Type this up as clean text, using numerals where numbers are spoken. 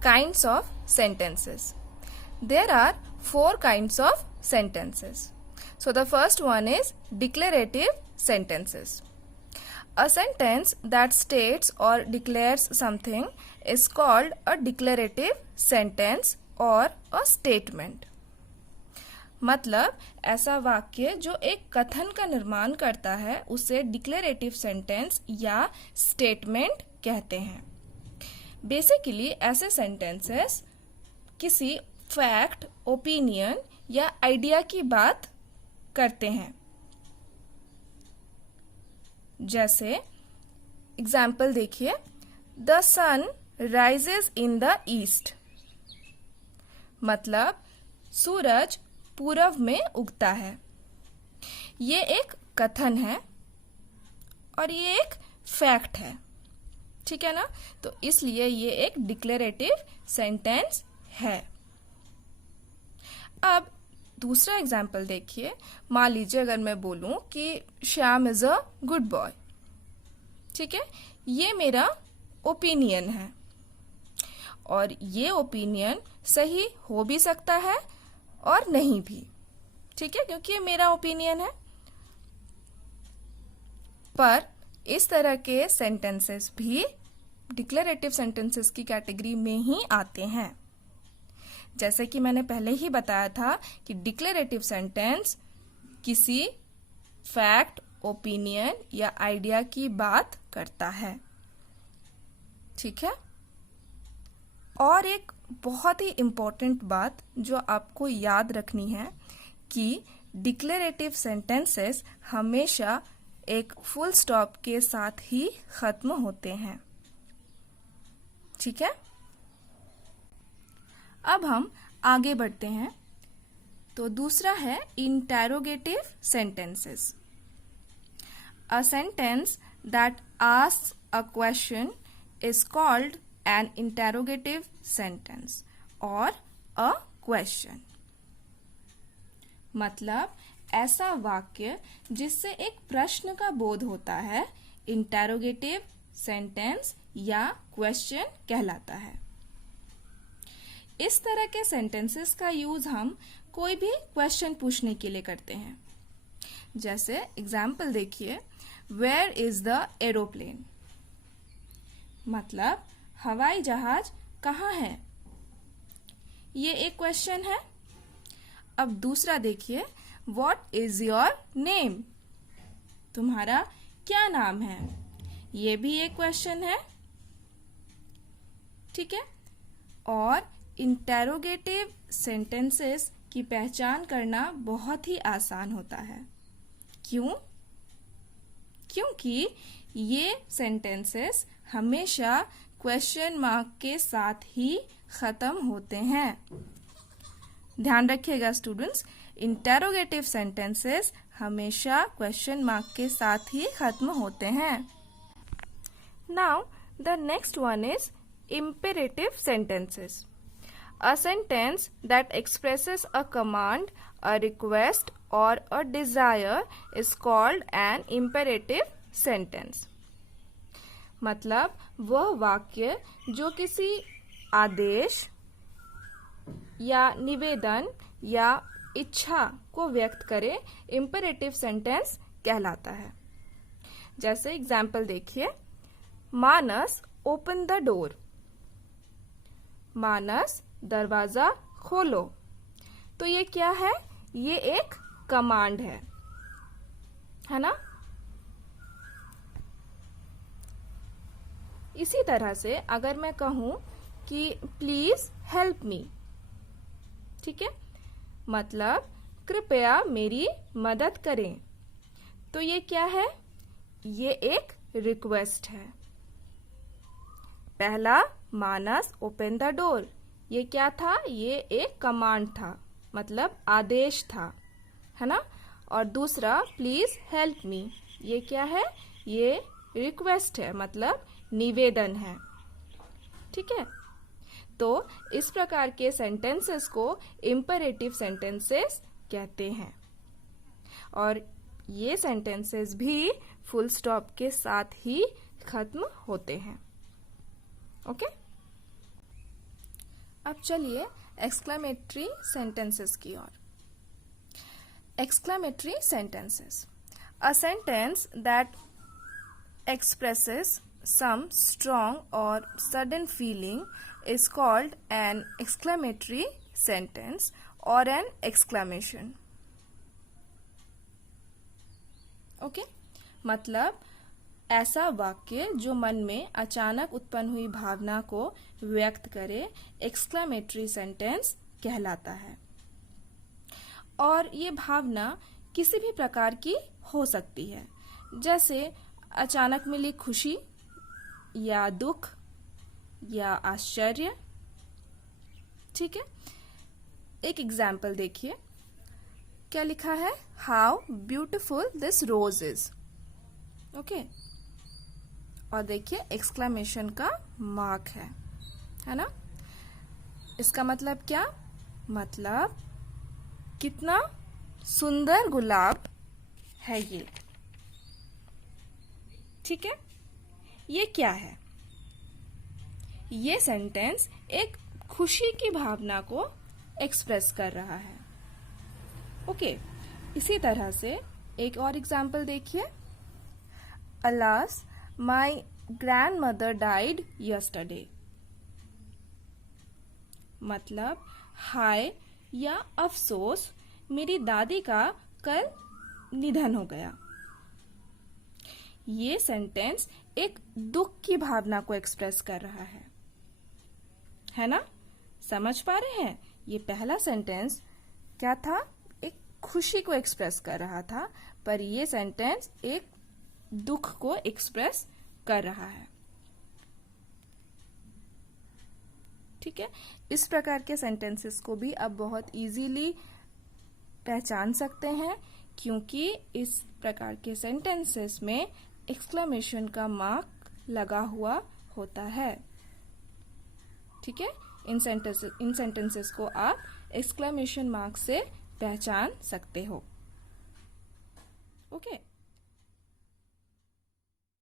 kinds of sentences. There are 4 kinds of sentences. So the first one is declarative sentences. A sentence that states or declares something is called a declarative sentence or a statement. मतलब ऐसा वाक्य जो एक कथन का निर्माण करता है उसे डिक्लेरेटिव सेंटेंस या स्टेटमेंट कहते हैं. बेसिकली ऐसे सेंटेंसेस किसी फैक्ट, ओपिनियन या आइडिया की बात करते हैं. जैसे एग्जाम्पल देखिए, the sun rises in the east. मतलब सूरज पूरब में उगता है. ये एक कथन है और ये एक फैक्ट है. ठीक है ना? तो इसलिए ये एक डिक्लेरेटिव सेंटेंस है. अब दूसरा एग्जाम्पल देखिए. मान लीजिए अगर मैं बोलूं कि Shyam is a good boy. ठीक है, ये मेरा ओपिनियन है और ये ओपिनियन सही हो भी सकता है और नहीं भी. ठीक है, क्योंकि ये मेरा ओपिनियन है. पर इस तरह के सेंटेंसेस भी डिक्लेरेटिव सेंटेंसेस की कैटेगरी में ही आते हैं. जैसे कि मैंने पहले ही बताया था कि डिक्लेरेटिव सेंटेंस किसी फैक्ट, ओपिनियन या आइडिया की बात करता है. ठीक है. और एक बहुत ही इम्पोर्टेंट बात जो आपको याद रखनी है कि डिक्लेरेटिव सेंटेंसेस हमेशा एक फुल स्टॉप के साथ ही खत्म होते हैं. ठीक है. अब हम आगे बढ़ते हैं. तो दूसरा है interrogative sentences. A sentence that asks a question is called an interrogative sentence or a question. मतलब ऐसा वाक्य जिससे एक प्रश्न का बोध होता है इंटेरोगेटिव सेंटेंस या क्वेश्चन कहलाता है. इस तरह के सेंटेंसेस का यूज हम कोई भी क्वेश्चन पूछने के लिए करते हैं. जैसे एग्जाम्पल देखिए, वेयर इज द एरोप्लेन. मतलब हवाई जहाज कहाँ है. ये एक क्वेश्चन है. अब दूसरा देखिए, व्हाट इज योर नेम. तुम्हारा क्या नाम है. ये भी एक क्वेश्चन है. ठीक है. और इंटेरोगेटिव सेंटेंसेस की पहचान करना बहुत ही आसान होता है. क्यों? क्योंकि ये सेंटेंसेस हमेशा क्वेश्चन मार्क के साथ ही खत्म होते हैं. ध्यान रखिएगा स्टूडेंट्स, इंटेरोगेटिव सेंटेंसेस हमेशा क्वेश्चन मार्क के साथ ही खत्म होते हैं. Now the next one is imperative sentences. A sentence that expresses a command, a request or a desire is called an imperative sentence. मतलब वह वाक्य जो किसी आदेश या निवेदन या इच्छा को व्यक्त करे imperative sentence कहलाता है. जैसे एग्जाम्पल देखिए, मानस ओपन द डोर. मानस दरवाजा खोलो. तो ये क्या है? ये एक कमांड है ना? इसी तरह से अगर मैं कहूं कि प्लीज हेल्प मी. ठीक है, मतलब कृपया मेरी मदद करें. तो ये क्या है? ये एक रिक्वेस्ट है. पहला मानस ओपन द डोर, ये क्या था? ये एक कमांड था, मतलब आदेश था, है ना? और दूसरा प्लीज हेल्प मी, ये क्या है? ये रिक्वेस्ट है, मतलब निवेदन है. ठीक है. तो इस प्रकार के सेंटेंसेस को इंपेरेटिव सेंटेंसेस कहते हैं. और ये सेंटेंसेस भी फुल स्टॉप के साथ ही खत्म होते हैं. ओके. अब चलिए एक्सक्लेमेटरी सेंटेंसेस की ओर। Exclamatory sentences. A sentence that expresses some strong or sudden feeling is called an exclamatory sentence or an exclamation. Okay? मतलब ऐसा वाक्य जो मन में अचानक उत्पन्न हुई भावना को व्यक्त करे एक्सक्लेमेटरी सेंटेंस कहलाता है। और ये भावना किसी भी प्रकार की हो सकती है, जैसे अचानक मिली खुशी या दुख या आश्चर्य। ठीक है, एक एग्जाम्पल देखिए, क्या लिखा है? How beautiful this rose is. Okay, और देखिए एक्सक्लेमेशन का मार्क है ना। इसका मतलब क्या? मतलब कितना सुंदर गुलाब है ये। ठीक है, ये क्या है? ये सेंटेंस एक खुशी की भावना को एक्सप्रेस कर रहा है। ओके, इसी तरह से एक और एग्जाम्पल देखिए। अलास माई ग्रैंडमदर डाइड यस्टरडे। मतलब हाय या अफसोस, मेरी दादी का कल निधन हो गया। ये सेंटेंस एक दुख की भावना को एक्सप्रेस कर रहा है ना? समझ पा रहे हैं? ये पहला सेंटेंस क्या था? एक खुशी को एक्सप्रेस कर रहा था, पर ये सेंटेंस एक दुख को एक्सप्रेस कर रहा है। ठीक है, इस प्रकार के सेंटेंसेस को भी अब बहुत इजीली पहचान सकते हैं, क्योंकि इस प्रकार के सेंटेंसेस में एक्सक्लेमेशन का मार्क लगा हुआ होता है। ठीक है, इन सेंटेंसेस को आप एक्सक्लेमेशन मार्क से पहचान सकते हो। ओके।